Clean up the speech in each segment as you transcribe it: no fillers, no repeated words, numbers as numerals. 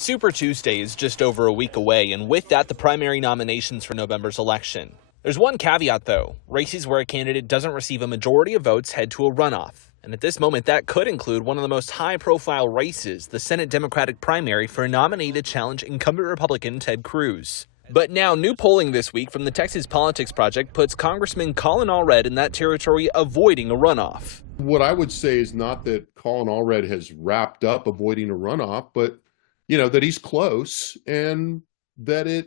Super Tuesday is just over a week away, and with that, the primary nominations for November's election. There's one caveat, though. Races where a candidate doesn't receive a majority of votes head to a runoff. And at this moment, that could include one of the most high-profile races, the Senate Democratic primary for a nominee to challenge incumbent Republican Ted Cruz. But now, new polling this week from the Texas Politics Project puts Congressman Colin Allred in that territory avoiding a runoff. What I would say is not that Colin Allred has wrapped up avoiding a runoff, but that he's close and that it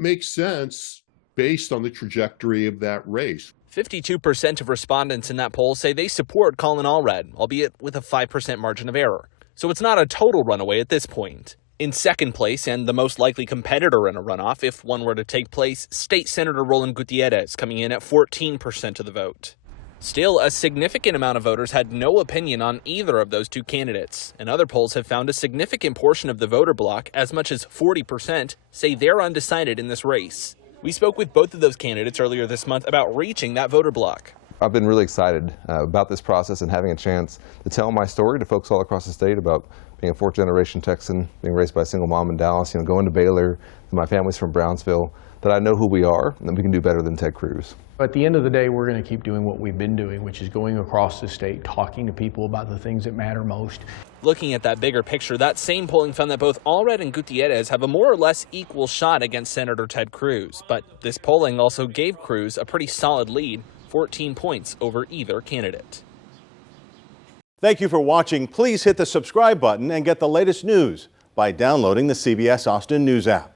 makes sense based on the trajectory of that race. 52% of respondents in that poll say they support Colin Allred, albeit with a 5% margin of error. So it's not a total runaway at this point. In second place, and the most likely competitor in a runoff, if one were to take place, State Senator Roland Gutierrez, coming in at 14% of the vote. Still, a significant amount of voters had no opinion on either of those two candidates, and other polls have found a significant portion of the voter bloc, as much as 40%, say they're undecided in this race. We spoke with both of those candidates earlier this month about reaching that voter bloc. I've been really excited about this process and having a chance to tell my story to folks all across the state about being a fourth-generation Texan, being raised by a single mom in Dallas, going to Baylor, my family's from Brownsville, that I know who we are and that we can do better than Ted Cruz. At the end of the day, we're going to keep doing what we've been doing, which is going across the state, talking to people about the things that matter most. Looking at that bigger picture, that same polling found that both Allred and Gutierrez have a more or less equal shot against Senator Ted Cruz. But this polling also gave Cruz a pretty solid lead, 14 points over either candidate. Thank you for watching. Please hit the subscribe button and get the latest news by downloading the CBS Austin News app.